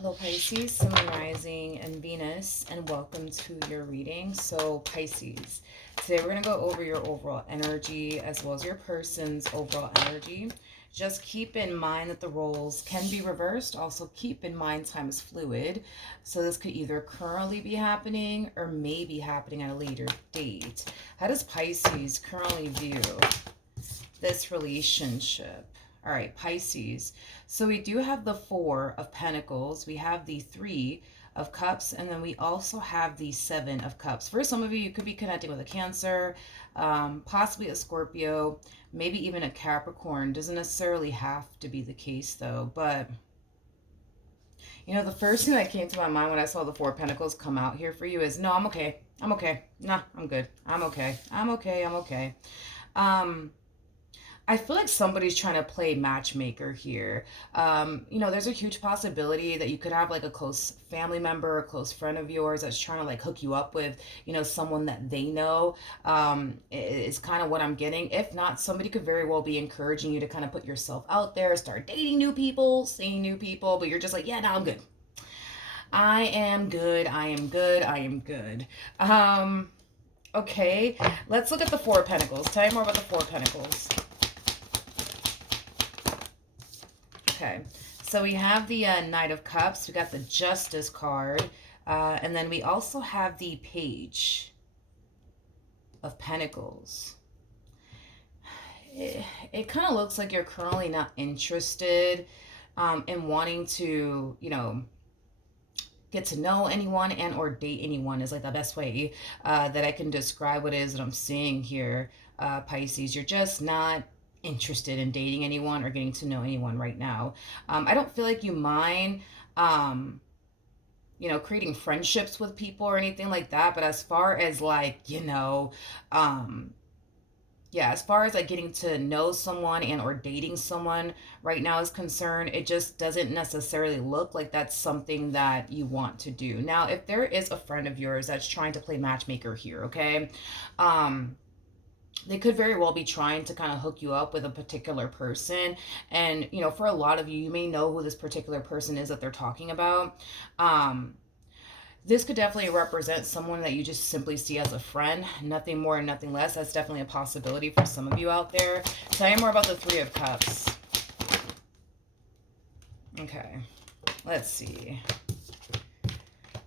Hello Pisces, Sun, Rising, and Venus, and welcome to your reading. So Pisces, today we're going to go over your overall energy as well as your person's overall energy. Just keep in mind that the roles can be reversed. Also keep in mind time is fluid. So this could either currently be happening or may be happening at a later date. How does Pisces currently view this relationship? All right, Pisces. So we do have the Four of Pentacles. We have the Three of Cups. And then we also have the Seven of Cups. For some of you, you could be connecting with a Cancer, possibly a Scorpio, maybe even a Capricorn. Doesn't necessarily have to be the case, though. But, you know, the first thing that came to my mind when I saw the Four of Pentacles come out here for you is, no, I'm okay. I'm okay. Nah, I'm good. I'm okay. I'm okay. I'm okay. I feel like somebody's trying to play matchmaker here. You know, there's a huge possibility that you could have like a close family member, a close friend of yours that's trying to like hook you up with, you know, someone that they know. Is kind of what I'm getting. If not, somebody could very well be encouraging you to kind of put yourself out there, start dating new people, seeing new people, but you're just like, yeah, no, I'm good. I am good. I am good. I am good. Okay, let's look at the Four of Pentacles. Tell me more about the Four of Pentacles. Okay, so we have the Knight of Cups. We got the Justice card. And then we also have the Page of Pentacles. It kind of looks like you're currently not interested in wanting to, you know, get to know anyone and or date anyone is like the best way that I can describe what it is that I'm seeing here, Pisces. You're just not interested in dating anyone or getting to know anyone right now. I don't feel like you mind, you know, creating friendships with people or anything like that. But as far as like, you know, yeah, as far as like getting to know someone and or dating someone right now is concerned, it just doesn't necessarily look like that's something that you want to do. Now, if there is a friend of yours that's trying to play matchmaker here, okay, they could very well be trying to kind of hook you up with a particular person. And, you know, for a lot of you, you may know who this particular person is that they're talking about. This could definitely represent someone that you just simply see as a friend. Nothing more and nothing less. That's definitely a possibility for some of you out there. Tell me more about the Three of Cups. Okay, let's see.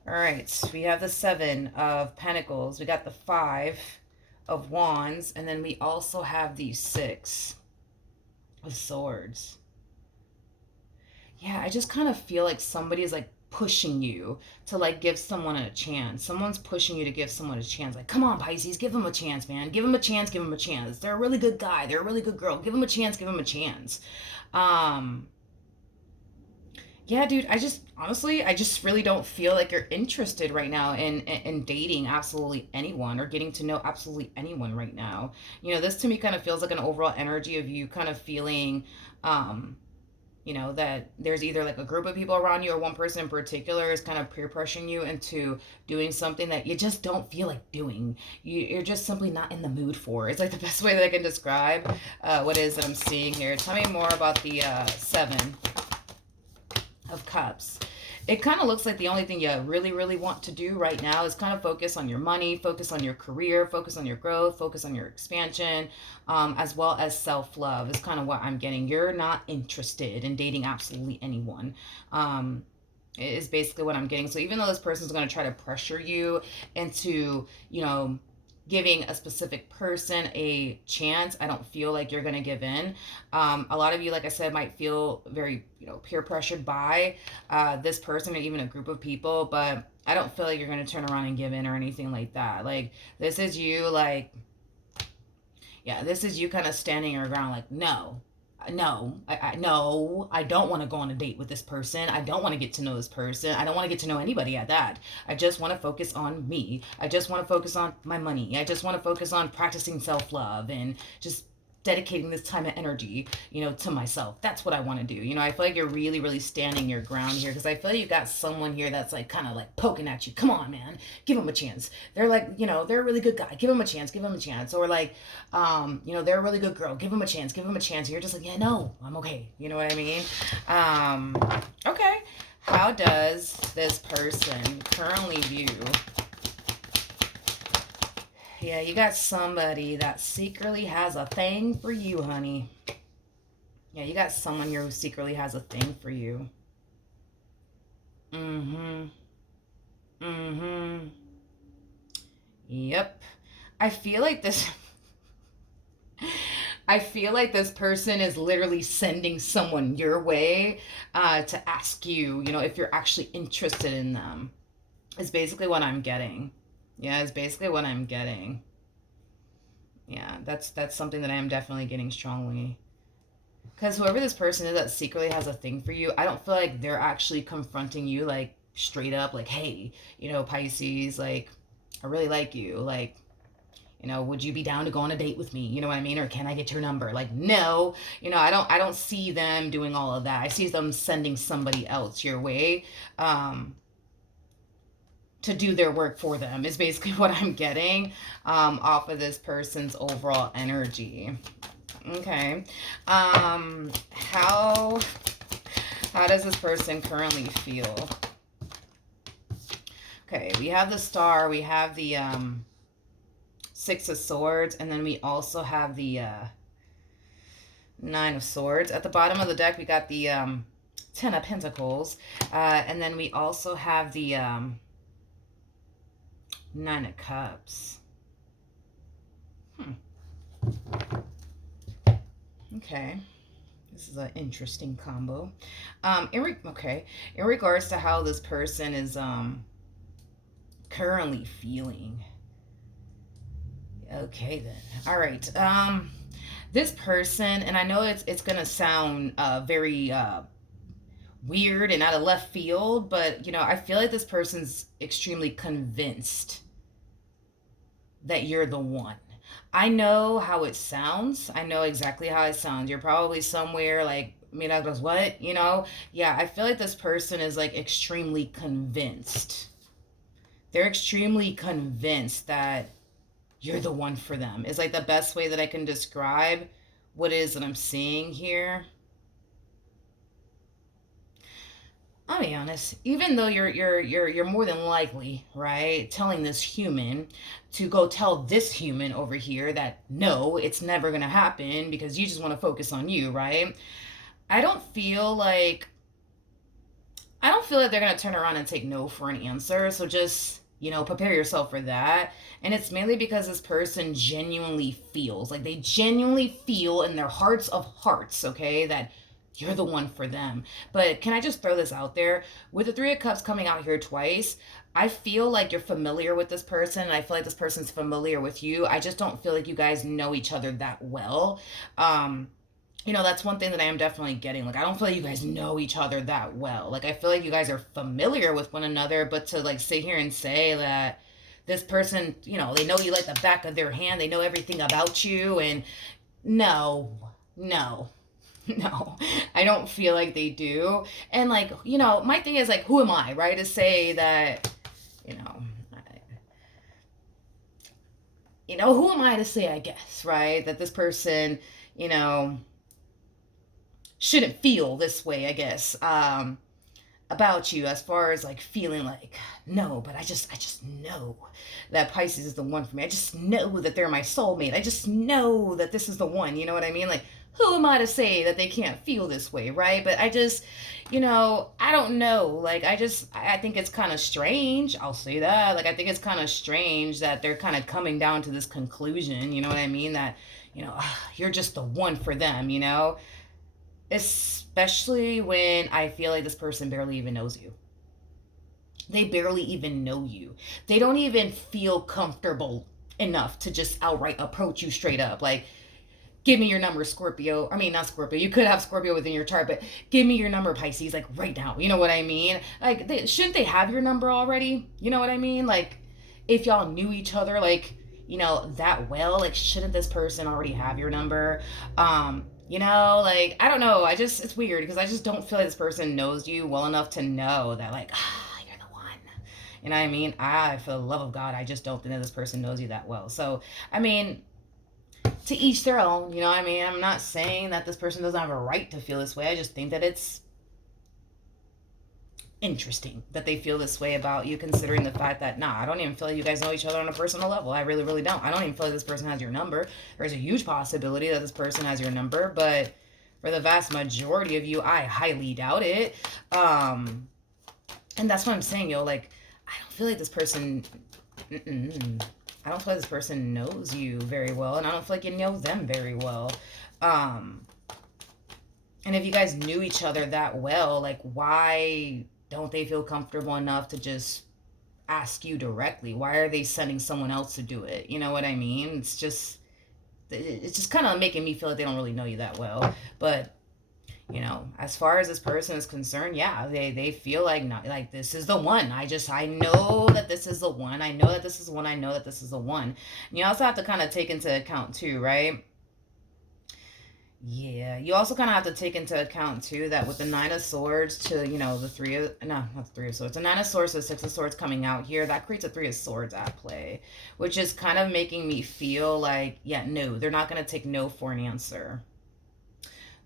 All right, we have the Seven of Pentacles. We got the Five of Wands, and then we also have the Six of Swords. Yeah, I just kind of feel like somebody is like pushing you to like give someone a chance. Someone's pushing you to give someone a chance. Like, come on, Pisces, give them a chance, man. Give them a chance, give them a chance. They're a really good guy. They're a really good girl. Give them a chance, give them a chance. Yeah, dude, honestly, I just really don't feel like you're interested right now in dating absolutely anyone or getting to know absolutely anyone right now. You know, this to me kind of feels like an overall energy of you kind of feeling, you know, that there's either like a group of people around you or one person in particular is kind of peer pressuring you into doing something that you just don't feel like doing. You're just simply not in the mood for. It's like the best way that I can describe what it is that I'm seeing here. Tell me more about the Seven of Cups. It kind of looks like the only thing you really want to do right now is kind of focus on your money, focus on your career, focus on your growth, focus on your expansion, as well as self-love is kind of what I'm getting. You're not interested in dating absolutely anyone. Is basically what I'm getting. So even though this person's going to try to pressure you into, you know, giving a specific person a chance, I don't feel like you're going to give in. A lot of you, like I said, might feel very, you know, peer pressured by this person or even a group of people, but I don't feel like you're going to turn around and give in or anything like that. Like, this is you, like, yeah, this is you kind of standing your ground, like, no, no, I don't want to go on a date with this person. I don't want to get to know this person. I don't want to get to know anybody at that. I just want to focus on me. I just want to focus on my money. I just want to focus on practicing self-love and just dedicating this time and energy, you know, to myself. That's what I want to do. You know, I feel like you're really standing your ground here because I feel like you got someone here that's like kind of like poking at you. Come on, man, give them a chance. They're like, you know, they're a really good guy. Give them a chance. Give them a chance. Or like, you know, they're a really good girl. Give them a chance. Give them a chance. And you're just like, yeah, no, I'm okay. You know what I mean? Okay. How does this person currently view? Yeah, you got somebody that secretly has a thing for you, honey. Yeah, you got someone here who secretly has a thing for you. Mm-hmm. Mm-hmm. Yep. I feel like this I feel like this person is literally sending someone your way to ask you, if you're actually interested in them. It's basically what I'm getting. Yeah, it's basically what I'm getting. Yeah, that's something that I am definitely getting strongly. Because whoever this person is that secretly has a thing for you, I don't feel like they're actually confronting you like straight up, like, hey, Pisces, like, I really like you. Like, would you be down to go on a date with me? You know what I mean? Or can I get your number? Like, no, I don't see them doing all of that. I see them sending somebody else your way to do their work for them is basically what I'm getting off of this person's overall energy. Okay. How does this person currently feel? Okay, we have the Star, we have the Six of Swords, and then we also have the Nine of Swords. At the bottom of the deck, we got the Ten of Pentacles, and then we also have the Nine of Cups. Okay. This is an interesting combo. Okay. In regards to how this person is currently feeling. Okay then. All right. This person, and I know it's gonna sound very weird and out of left field, but I feel like this person's extremely convinced that you're the one. I know how it sounds. I know exactly how it sounds. You're probably somewhere like, Milagros, what? Yeah, I feel like this person is like extremely convinced. They're extremely convinced that you're the one for them. Is like the best way that I can describe what it is that I'm seeing here. I'll be honest. Even though you're more than likely, right, telling this human to go tell this human over here that no, it's never gonna happen because you just want to focus on you, right? I don't feel like I don't feel like they're gonna turn around and take no for an answer. So just prepare yourself for that. And it's mainly because this person genuinely feels like they genuinely feel in their hearts of hearts, okay, that you're the one for them. But can I just throw this out there? With the Three of Cups coming out here twice, I feel like you're familiar with this person, and I feel like this person's familiar with you. I just don't feel like you guys know each other that well. That's one thing that I am definitely getting. Like, I don't feel like you guys know each other that well. Like, I feel like you guys are familiar with one another, but to like sit here and say that this person, they know you like the back of their hand, they know everything about you, and no, no, no, I don't feel like they do. And like, my thing is like, who am I, right, to say that, you know, who am I to say, I guess, right, that this person, shouldn't feel this way, I guess, about you, as far as like feeling like, no, but I just know that Pisces is the one for me. I just know that they're my soulmate. I just know that this is the one. You know what I mean? Like, who am I to say that they can't feel this way, right? But I just, I don't know. Like, I think it's kind of strange. I'll say that. Like, I think it's kind of strange that they're kind of coming down to this conclusion. You know what I mean? That, you're just the one for them. Especially when I feel like this person barely even knows you. They barely even know you. They don't even feel comfortable enough to just outright approach you straight up. Like, give me your number, Scorpio. I mean, not Scorpio. You could have Scorpio within your chart, but give me your number, Pisces, like right now. You know what I mean? Like, shouldn't they have your number already? You know what I mean? Like, if y'all knew each other, like, that well, like, shouldn't this person already have your number? Like, I don't know. It's weird because I just don't feel like this person knows you well enough to know that, like, you're the one. You know what I mean? For the love of God, I just don't think that this person knows you that well. So, I mean, to each their own, you know what I mean? I'm not saying that this person doesn't have a right to feel this way. I just think that it's interesting that they feel this way about you, considering the fact that, nah, I don't even feel like you guys know each other on a personal level. I really, really don't. I don't even feel like this person has your number. There's a huge possibility that this person has your number, but for the vast majority of you, I highly doubt it. And that's what I'm saying, yo. Like, I don't feel like this person. Mm-mm. I don't feel like this person knows you very well, and I don't feel like you know them very well. Um, and if you guys knew each other that well, like, why don't they feel comfortable enough to just ask you directly? Why are they sending someone else to do it? You know what I mean? It's just kind of making me feel like they don't really know you that well. But as far as this person is concerned, yeah, they feel like, not like, this is the one. I know that this is the one. I know that this is the one. I know that this is the one. And you also have to kind of take into account too, right? Yeah, you also kind of have to take into account too that with the Nine of Swords to, the Three of, no, not the Three of Swords, the Nine of Swords to the Six of Swords coming out here, that creates a Three of Swords at play, which is kind of making me feel like, yeah, no, they're not going to take no for an answer.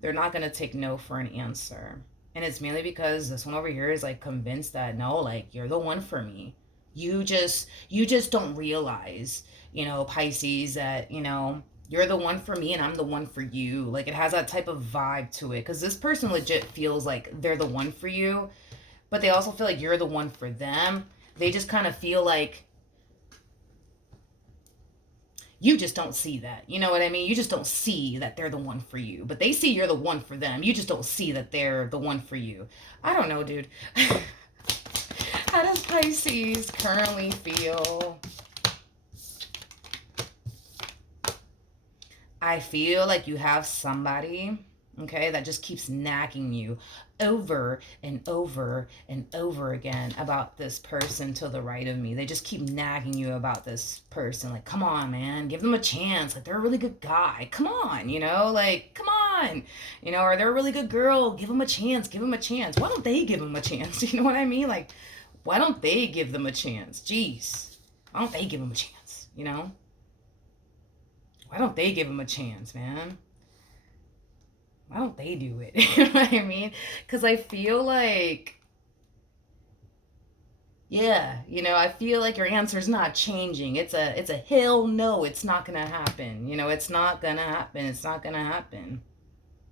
They're not going to take no for an answer. And it's mainly because this one over here is like convinced that, no, like, you're the one for me. You just don't realize, Pisces, that, you're the one for me and I'm the one for you. Like, it has that type of vibe to it, because this person legit feels like they're the one for you, but they also feel like you're the one for them. They just kind of feel like you just don't see that. You know what I mean? You just don't see that they're the one for you, but they see you're the one for them. You just don't see that they're the one for you. I don't know, dude. How does Pisces currently feel? I feel like you have somebody, okay, that just keeps nagging you over and over and over again about this person to the right of me. They just keep nagging you about this person. Like, come on, man, give them a chance. Like, they're a really good guy. Come on, like, come on. Or they're a really good girl. Give them a chance. Give them a chance. Why don't they give them a chance? You know what I mean? Like, why don't they give them a chance? Jeez. Why don't they give them a chance? Why don't they give him a chance, man? Why don't they do it? You know what I mean? Because I feel like, yeah, I feel like your answer's not changing. It's a hell no. It's not gonna happen. It's not gonna happen. It's not gonna happen.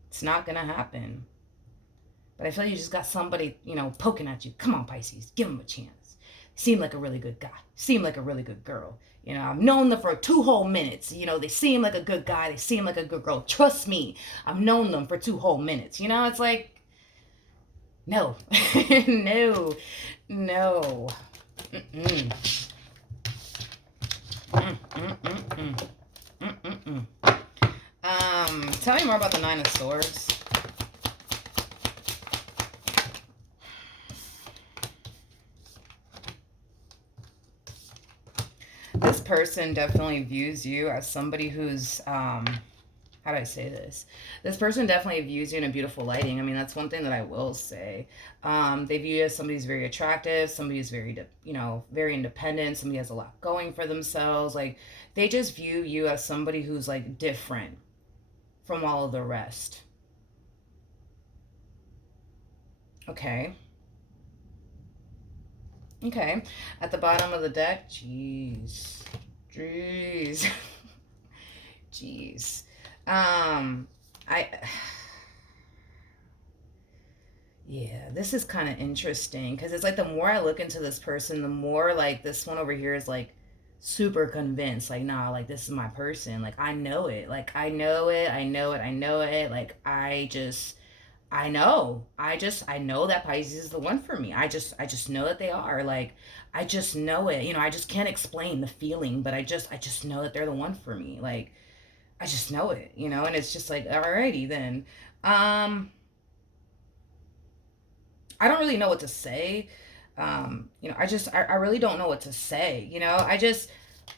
It's not gonna happen. But I feel like you just got somebody, poking at you. Come on, Pisces, give him a chance. Seem like a really good guy. Seem like a really good girl. I've known them for 2 whole minutes. They seem like a good guy. They seem like a good girl. Trust me, I've known them for 2 whole minutes. It's like, no, no, no. Mm-mm. Mm-mm-mm-mm. Mm-mm-mm. Tell me more about the Nine of Swords. This person definitely views you as somebody who's, how do I say this? This person definitely views you in a beautiful lighting. I mean, that's one thing that I will say. They view you as somebody who's very attractive, somebody who's very, very independent, somebody has a lot going for themselves. Like, they just view you as somebody who's, like, different from all of the rest. Okay. Okay. At the bottom of the deck, jeez. Jeez. Jeez. I yeah, this is kind of interesting, because it's like the more I look into this person, the more like this one over here is like super convinced, like, nah, like, this is my person. Like, I know it. Like, I know it. I know it. I know it. Like, I know. I know that Pisces is the one for me. I just know that they are. Like, I just know it. I just can't explain the feeling, but I just know that they're the one for me. Like, I just know it, and it's just like, alrighty then. I don't really know what to say. I really don't know what to say.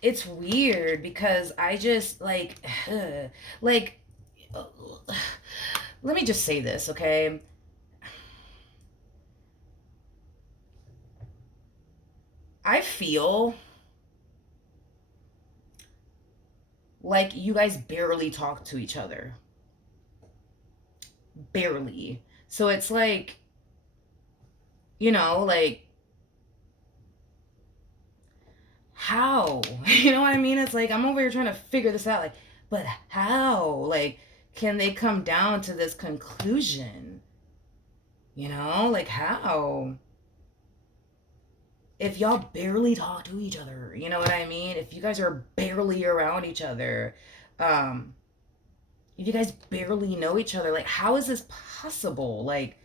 It's weird, because I just like, like, let me just say this, okay? I feel like you guys barely talk to each other. Barely. So it's like, Like, how? You know what I mean? It's like I'm over here trying to figure this out. Like, but how? Like, can they come down to this conclusion? Like how? If y'all barely talk to each other, you know what I mean? If you guys are barely around each other, um, if you guys barely know each other, like how is this possible? Like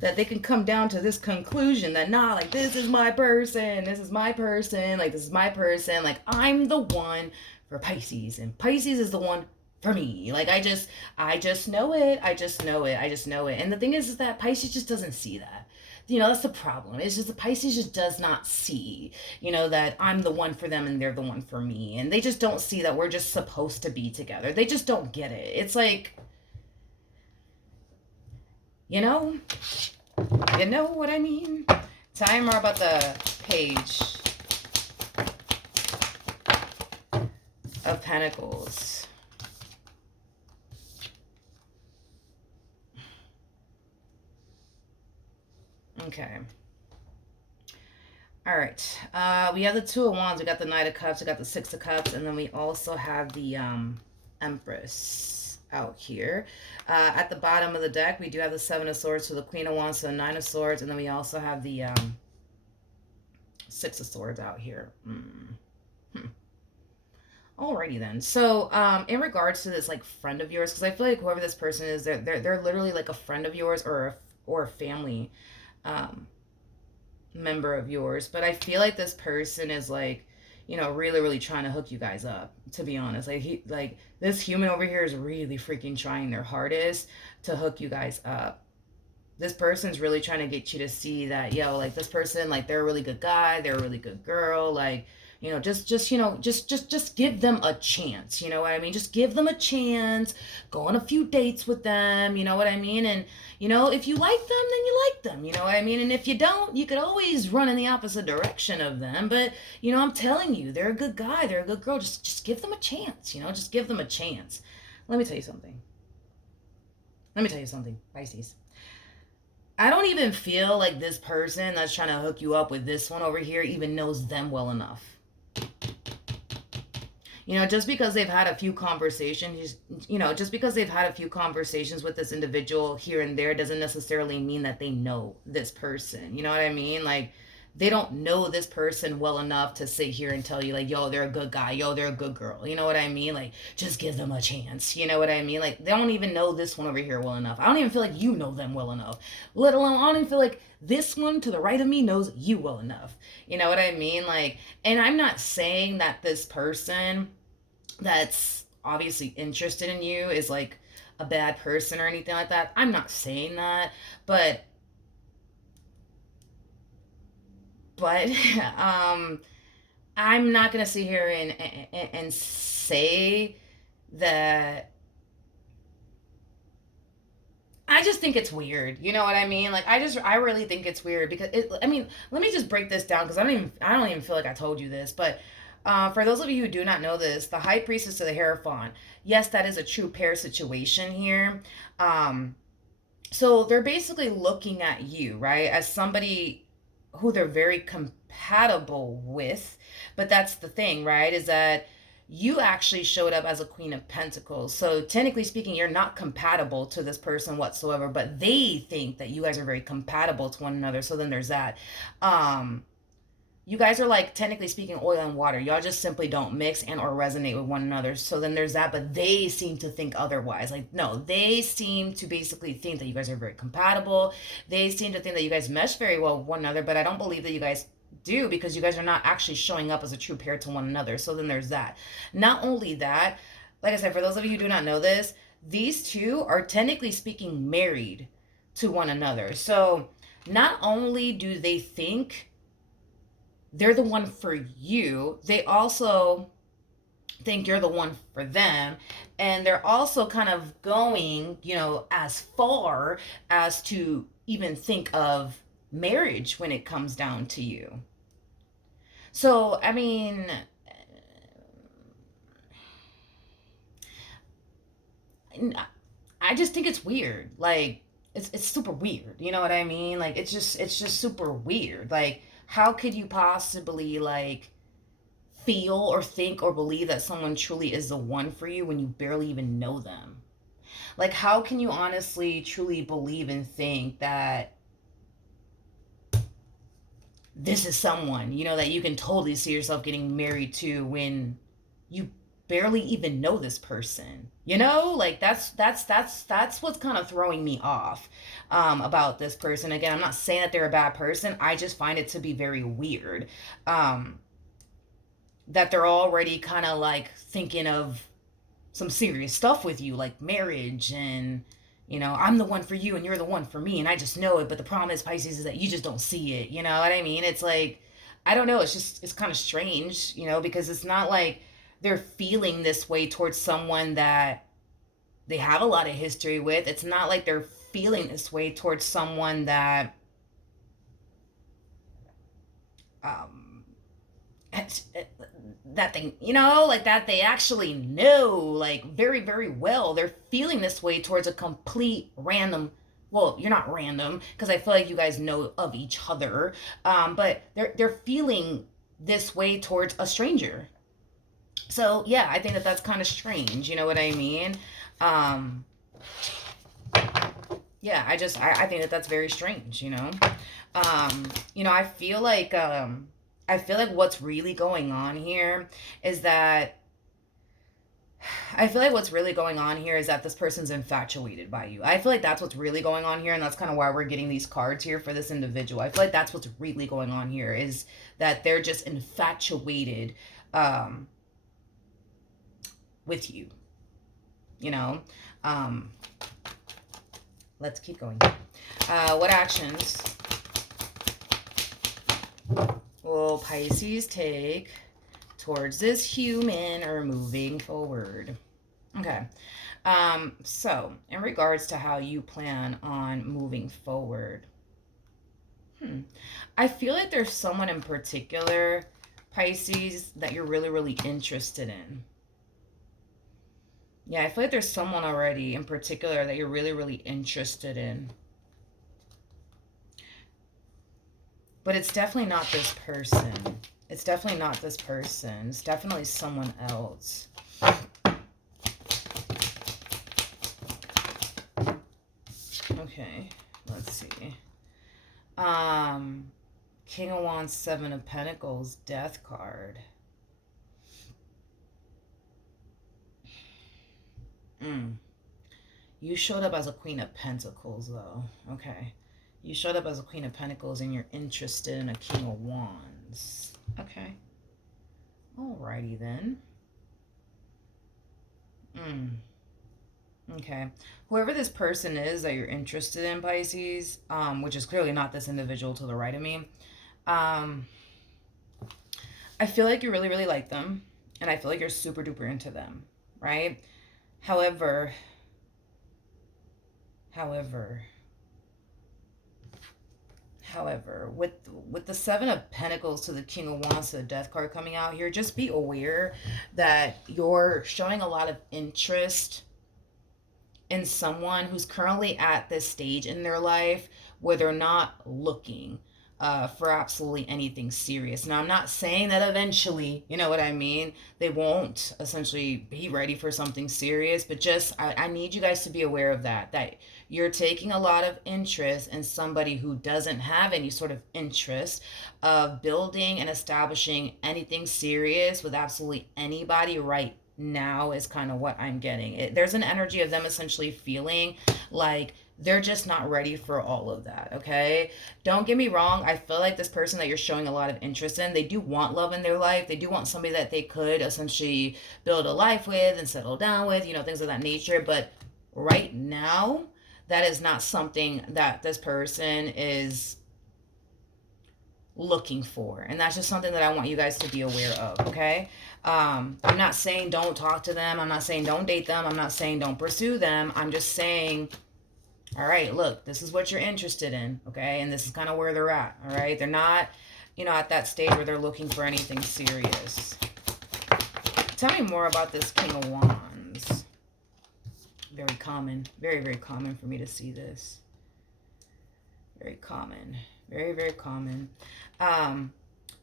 that they can come down to this conclusion that nah, like this is my person, this is my person, like this is my person, like I'm the one for Pisces, and Pisces is the one for me. Like I just know it. I just know it. And the thing is that Pisces just doesn't see that. That's the problem. It's just the Pisces just does not see, that I'm the one for them and they're the one for me. And they just don't see that we're just supposed to be together. They just don't get it. It's like, you know, you know what I mean? Tell me more about the Page of Pentacles. Okay. All right. We have the Two of Wands. We got the Knight of Cups. We got the Six of Cups. And then we also have the Empress out here. At the bottom of the deck, we do have the Seven of Swords, so the Queen of Wands, so the Nine of Swords. And then we also have the Six of Swords out here. Alrighty then. So, in regards to this like friend of yours, because I feel like whoever this person is, they're literally like a friend of yours or a family member of yours. But I feel like this person is like, really, really trying to hook you guys up. To be honest, like this human over here is really freaking trying their hardest to hook you guys up. This person's really trying to get you to see that, like this person, like they're a really good guy, they're a really good girl, like, just give them a chance. You know what I mean? Just give them a chance. Go on a few dates with them. You know what I mean? And if you like them, then you like them. You know what I mean? And if you don't, you could always run in the opposite direction of them. But I'm telling you, they're a good guy. They're a good girl. Just give them a chance. Just give them a chance. Let me tell you something. Pisces. I don't even feel like this person that's trying to hook you up with this one over here even knows them well enough. Just because they've had a few conversations, just because they've had a few conversations with this individual here and there doesn't necessarily mean that they know this person. You know what I mean? Like, they don't know this person well enough to sit here and tell you, like, yo, they're a good guy, yo, they're a good girl. You know what I mean? Like, just give them a chance. You know what I mean? Like, they don't even know this one over here well enough. I don't even feel like you know them well enough. Let alone, I don't even feel like this one to the right of me knows you well enough. You know what I mean? Like, and I'm not saying that this person that's obviously interested in you is like a bad person or anything like that. I'm not saying that, but but I'm not gonna sit here and say that. I just think it's weird. You know what I mean? Like I really think it's weird because I mean, let me just break this down because I don't even feel like I told you this, but for those of you who do not know this, the High Priestess of the Hierophant, yes, that is a true pair situation here. So they're basically looking at you, right, as somebody who they're very compatible with. But that's the thing, right, is that you actually showed up as a Queen of Pentacles. So technically speaking, you're not compatible to this person whatsoever, but they think that you guys are very compatible to one another. So then there's that. You guys are like, technically speaking, oil and water. Y'all just simply don't mix and or resonate with one another. So then there's that, but they seem to think otherwise. Like, no, they seem to basically think that you guys are very compatible. They seem to think that you guys mesh very well with one another, but I don't believe that you guys do, because you guys are not actually showing up as a true pair to one another. So then there's that. Not only that, like I said, for those of you who do not know this, these two are technically speaking married to one another. So not only do they think they're the one for you, they also think you're the one for them. And they're also kind of going, as far as to even think of marriage when it comes down to you. So, I mean, I just think it's weird. Like, it's super weird. You know what I mean? Like it's just super weird. Like how could you possibly like feel or think or believe that someone truly is the one for you when you barely even know them? Like how can you honestly truly believe and think that this is someone, you know, that you can totally see yourself getting married to when you barely even know this person, you know? Like that's what's kind of throwing me off about this person. Again, I'm not saying that they're a bad person, I just find it to be very weird um that they're already kind of like thinking of some serious stuff with you, like marriage and, you know, I'm the one for you and you're the one for me and I just know it. But the problem is, Pisces, is that you just don't see it. You know what I mean? It's like, I don't know. It's just, it's kind of strange, you know, because it's not like they're feeling this way towards someone that they have a lot of history with. It's not like they're feeling this way towards someone that, um, that they, you know, like that they actually know like very very well. They're feeling this way towards a complete random, well, you're not random because I feel like you guys know of each other, but they're feeling this way towards a stranger. So yeah, I think that that's kind of strange, you know what I mean? um yeah, I think that that's very strange, you know. You know, I feel like what's really going on here is that I feel like what's really going on here is that this person's infatuated by you. I feel like that's what's really going on here, and that's kind of why we're getting these cards here for this individual. I feel like that's what's really going on here is that they're just infatuated um, with you. You know, um, let's keep going. What actions will Pisces take towards this human or moving forward? Okay. So in regards to how you plan on moving forward, I feel like there's someone in particular, Pisces, that you're really, really interested in. Yeah, I feel like there's someone already in particular that you're really, really interested in. But it's definitely not this person. It's definitely not this person. It's definitely someone else. Okay, let's see. King of Wands, Seven of Pentacles, Death card. You showed up as a Queen of Pentacles, though. Okay. You showed up as a Queen of Pentacles and you're interested in a King of Wands. Okay. Alrighty then. Okay. Whoever this person is that you're interested in, Pisces, which is clearly not this individual to the right of me, I feel like you really, really like them. And I feel like you're super duper into them, right? However, with the Seven of Pentacles to the King of Wands to the Death card coming out here, just be aware that you're showing a lot of interest in someone who's currently at this stage in their life where they're not looking for absolutely anything serious. Now, I'm not saying that eventually, you know what I mean, they won't essentially be ready for something serious, but just I need you guys to be aware of that you're taking a lot of interest in somebody who doesn't have any sort of interest of building and establishing anything serious with absolutely anybody right now is kind of what I'm getting. There's an energy of them essentially feeling like they're just not ready for all of that, okay? Don't get me wrong. I feel like this person that you're showing a lot of interest in, they do want love in their life. They do want somebody that they could essentially build a life with and settle down with, you know, things of that nature. But right now, that is not something that this person is looking for, and that's just something that I want you guys to be aware of, okay? I'm not saying don't talk to them, I'm not saying don't date them, I'm not saying don't pursue them. I'm just saying, all right, look, this is what you're interested in, okay? And this is kind of where they're at, all right? They're not, you know, at that stage where they're looking for anything serious. Tell me more about this King of Wands. Very common, very, very common for me to see this. Very common. Very, very common. Um,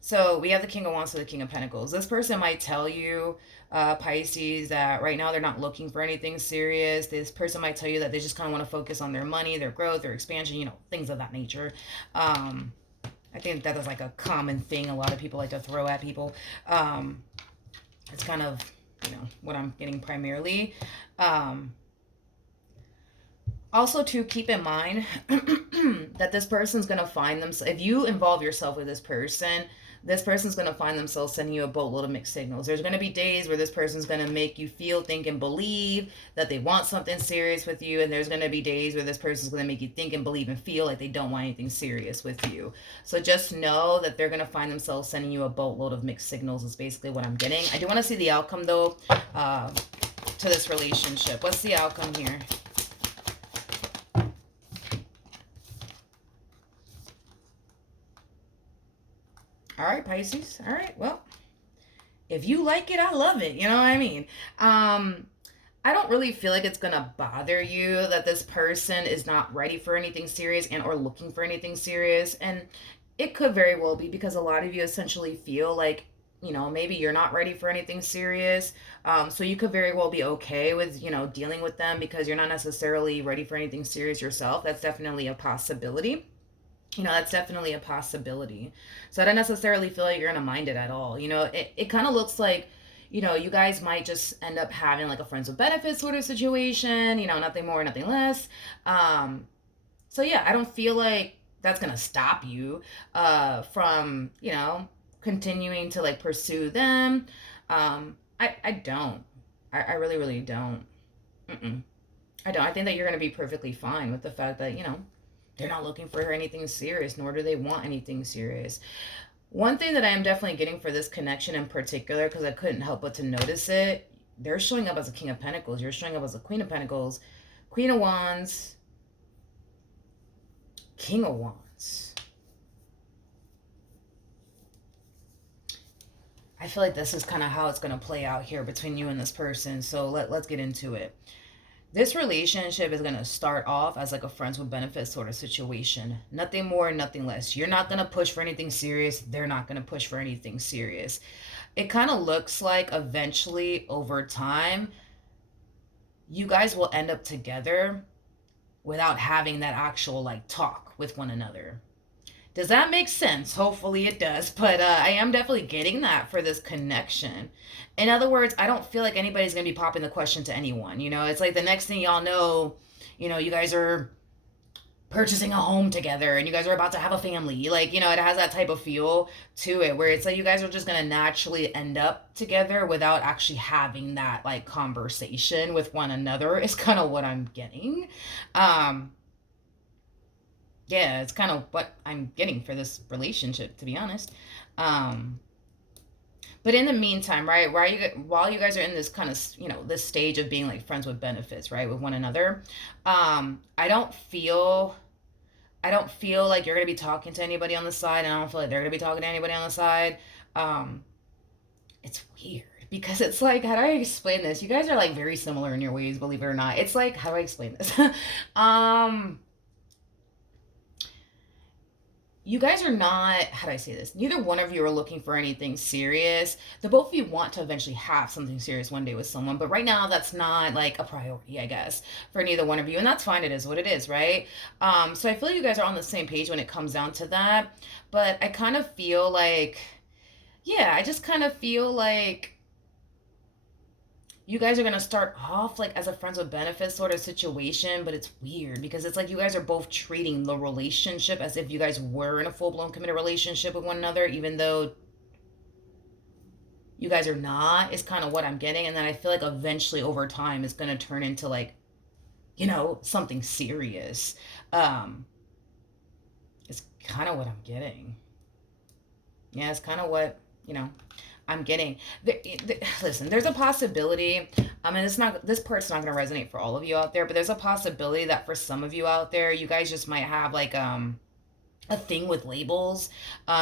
so we have the King of Wands to the King of Pentacles. This person might tell you, Pisces, that right now they're not looking for anything serious. This person might tell you that they just kind of want to focus on their money, their growth, their expansion, things of that nature. I think that is like a common thing a lot of people like to throw at people. It's kind of, what I'm getting primarily. Also, to keep in mind that this person's going to find themselves, if you involve yourself with this person's going to find themselves sending you a boatload of mixed signals. There's going to be days where this person's going to make you feel, think, and believe that they want something serious with you. And there's going to be days where this person's going to make you think and believe and feel like they don't want anything serious with you. So just know that they're going to find themselves sending you a boatload of mixed signals is basically what I'm getting. I do want to see the outcome, though, to this relationship. What's the outcome here? All right, Pisces. All right, well, if you like it, I love it. You know what I mean? I don't really feel like it's going to bother you that this person is not ready for anything serious and or looking for anything serious. And it could very well be because a lot of you essentially feel like, maybe you're not ready for anything serious. So you could very well be okay with, dealing with them because you're not necessarily ready for anything serious yourself. That's definitely a possibility. That's definitely a possibility. So I don't necessarily feel like you're going to mind it at all. It kind of looks like, you guys might just end up having like a friends with benefits sort of situation, nothing more, nothing less. So yeah, I don't feel like that's going to stop you from, continuing to like pursue them. I don't. I really, really don't. Mm-mm. I don't. I think that you're going to be perfectly fine with the fact that, they're not looking for anything serious, nor do they want anything serious. One thing that I am definitely getting for this connection in particular, because I couldn't help but to notice it, they're showing up as a King of Pentacles. You're showing up as a Queen of Pentacles, Queen of Wands, King of Wands. I feel like this is kind of how it's going to play out here between you and this person. So let's get into it. This relationship is going to start off as like a friends with benefits sort of situation. Nothing more, nothing less. You're not going to push for anything serious. They're not going to push for anything serious. It kind of looks like eventually over time, you guys will end up together without having that actual like talk with one another. Does that make sense? Hopefully it does. But I am definitely getting that for this connection. In other words, I don't feel like anybody's going to be popping the question to anyone. It's like the next thing y'all know, you guys are purchasing a home together and you guys are about to have a family. Like, it has that type of feel to it where it's like you guys are just going to naturally end up together without actually having that like conversation with one another is kind of what I'm getting. Yeah, it's kind of what I'm getting for this relationship, to be honest. But in the meantime, right, while you guys are in this kind of, this stage of being like friends with benefits, right, with one another, I don't feel like you're gonna be talking to anybody on the side, and I don't feel like they're gonna be talking to anybody on the side. It's weird because it's like, how do I explain this? You guys are like very similar in your ways, believe it or not. It's like, how do I explain this? You guys are not, how do I say this? Neither one of you are looking for anything serious. The both of you want to eventually have something serious one day with someone, but right now that's not like a priority, I guess, for neither one of you. And that's fine. It is what it is, right? So I feel like you guys are on the same page when it comes down to that. But I kind of feel like, yeah, I just kind of feel like you guys are going to start off like as a friends with benefits sort of situation, but it's weird because it's like you guys are both treating the relationship as if you guys were in a full-blown committed relationship with one another, even though you guys are not, is kind of what I'm getting. And then I feel like eventually over time it's going to turn into like, something serious. It's kind of what I'm getting. Yeah, it's kind of what, I'm getting. Listen, there's a possibility. I mean, this part's not going to resonate for all of you out there, but there's a possibility that for some of you out there, you guys just might have like a thing with labels.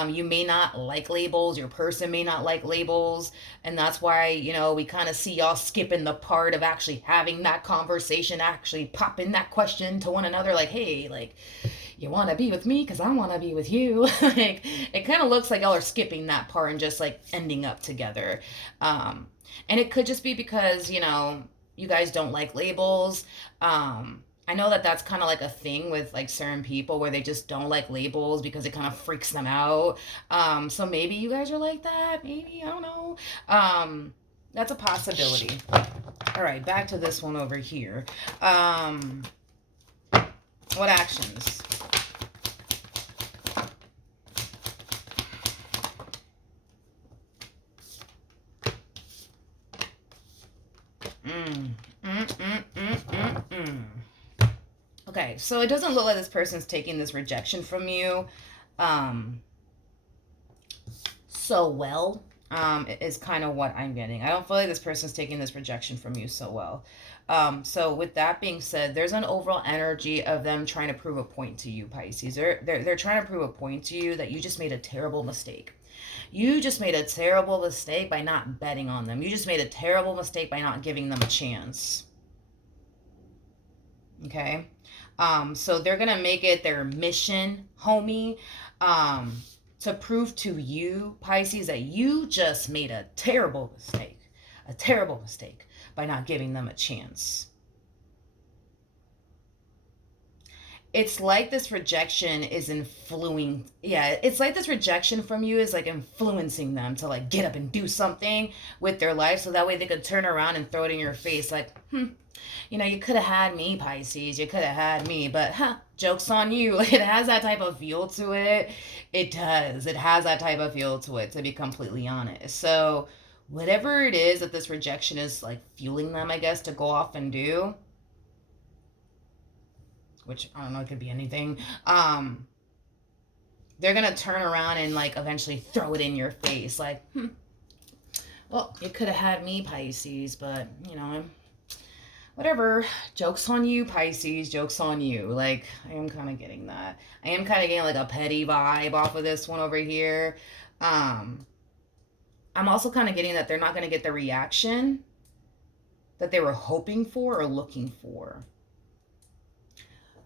You may not like labels. Your person may not like labels, and that's why we kind of see y'all skipping the part of actually having that conversation, actually popping that question to one another, like, hey, like, you want to be with me because I want to be with you. Like, it kind of looks like y'all are skipping that part and just like ending up together. Um, and it could just be because, you guys don't like labels. I know that that's kind of like a thing with like certain people where they just don't like labels because it kind of freaks them out. So maybe you guys are like that. Maybe, I don't know. That's a possibility. All right, back to this one over here. Um, what actions? Mm, mm, mm, mm, mm, mm. Okay, so it doesn't look like this person's taking this rejection from you um, so well. Is kind of what I'm getting. I don't feel like this person's taking this rejection from you so well. So with that being said, there's an overall energy of them trying to prove a point to you, Pisces. They're trying to prove a point to you that you just made a terrible mistake. You just made a terrible mistake by not betting on them. You just made a terrible mistake by not giving them a chance. Okay? So they're going to make it their mission, homie, to prove to you, Pisces, that you just made a terrible mistake by not giving them a chance. It's like this rejection is it's like this rejection from you is like influencing them to like get up and do something with their life so that way they could turn around and throw it in your face like, you could have had me, Pisces, you could have had me, but joke's on you. Like, it has that type of feel to it. It does. It has that type of feel to it, to be completely honest. So whatever it is that this rejection is like fueling them, I guess, to go off and do, which I don't know, it could be anything. They're gonna turn around and like eventually throw it in your face, like, well, you could have had me, Pisces, but whatever. Joke's on you, Pisces. Joke's on you. Like, I am kind of getting that. I am kind of getting like a petty vibe off of this one over here. I'm also kind of getting that they're not gonna get the reaction that they were hoping for or looking for.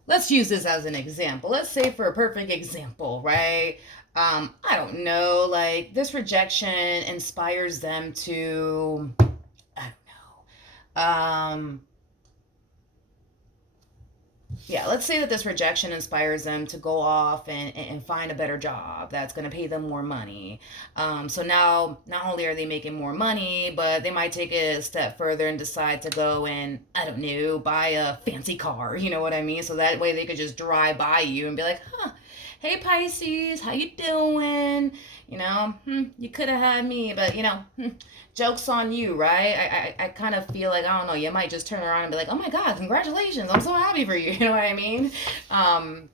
Let's use this as an example. Let's say for a perfect example, right? I don't know, like this rejection inspires them to, I don't know. Yeah, let's say that this rejection inspires them to go off and find a better job that's going to pay them more money. So now, not only are they making more money, but they might take it a step further and decide to go and, I don't know, buy a fancy car. You know what I mean? So that way they could just drive by you and be like, hey, Pisces, how you doing? You could have had me, but, joke's on you, right? I kind of feel like, I don't know, you might just turn around and be like, oh my God, congratulations, I'm so happy for you. You know what I mean? And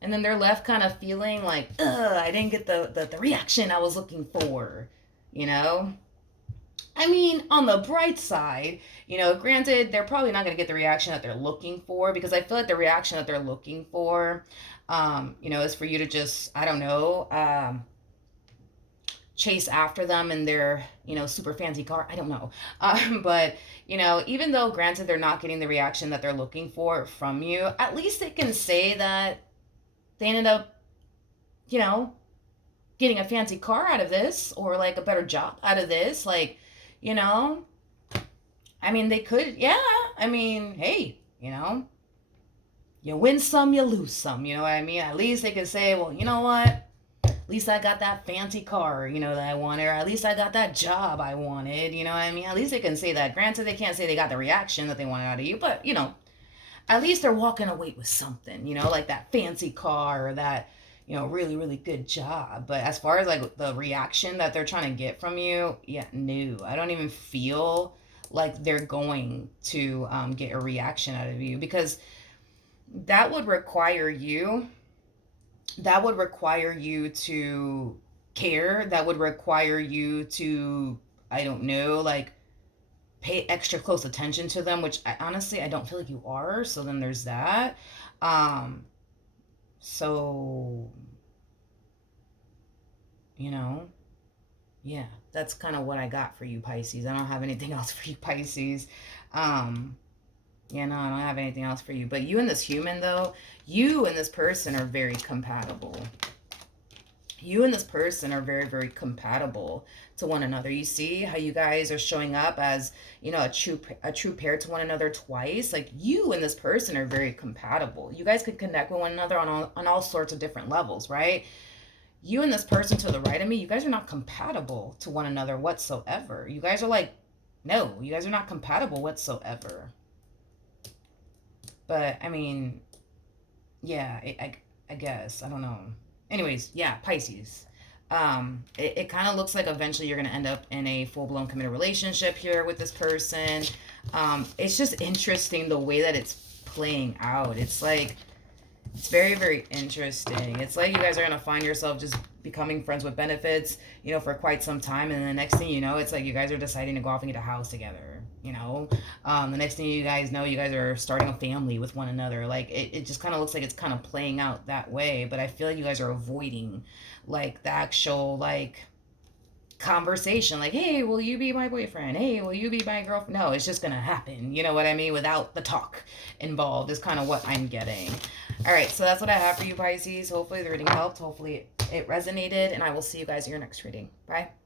then they're left kind of feeling like, I didn't get the reaction I was looking for, I mean, on the bright side, granted, they're probably not going to get the reaction that they're looking for, because I feel like the reaction that they're looking for, is for you to just, I don't know, chase after them in their, super fancy car. I don't know. But, even though granted they're not getting the reaction that they're looking for from you, at least they can say that they ended up, getting a fancy car out of this, or like a better job out of this. Like, I mean, they could, yeah. I mean, hey, you win some, you lose some. You know what I mean? At least they could say, well, you know what? At least I got that fancy car, that I wanted, or at least I got that job I wanted, you know what I mean? At least they can say that. Granted, they can't say they got the reaction that they wanted out of you, but, at least they're walking away with something, like that fancy car or that, really, really good job. But as far as like the reaction that they're trying to get from you, yeah, no, I don't even feel like they're going to get a reaction out of you, because that would require you to care. That would require you to, I don't know, like pay extra close attention to them, which honestly I don't feel like you are. So then there's that. So, yeah, that's kind of what I got for you, Pisces. I don't have anything else for you, Pisces. Um Yeah, no, I don't have anything else for you. But you and this human, though, you and this person are very compatible. You and this person are very, very compatible to one another. You see how you guys are showing up as, you know, a true pair to one another twice. Like you and this person are very compatible. You guys could connect with one another on all sorts of different levels, right? You and this person to the right of me, you guys are not compatible to one another whatsoever. You guys are like, no, you guys are not compatible whatsoever. But I mean, yeah, I guess I don't know. Anyways, yeah, Pisces. It kind of looks like eventually you're gonna end up in a full blown committed relationship here with this person. It's just interesting the way that it's playing out. It's like it's very, very interesting. It's like you guys are gonna find yourself just becoming friends with benefits, you know, for quite some time, and the next thing you know, it's like you guys are deciding to go off and get a house together. You know, the next thing you guys know, you guys are starting a family with one another. Like it just kind of looks like it's kind of playing out that way. But I feel like you guys are avoiding, like the actual like conversation like, hey, will you be my boyfriend, hey, will you be my girlfriend? No, it's just gonna happen, you know what I mean, without the talk involved is kind of what I'm getting. All right, so that's what I have for you, Pisces. Hopefully the reading helped, hopefully it resonated, and I will see you guys in your next reading. Bye.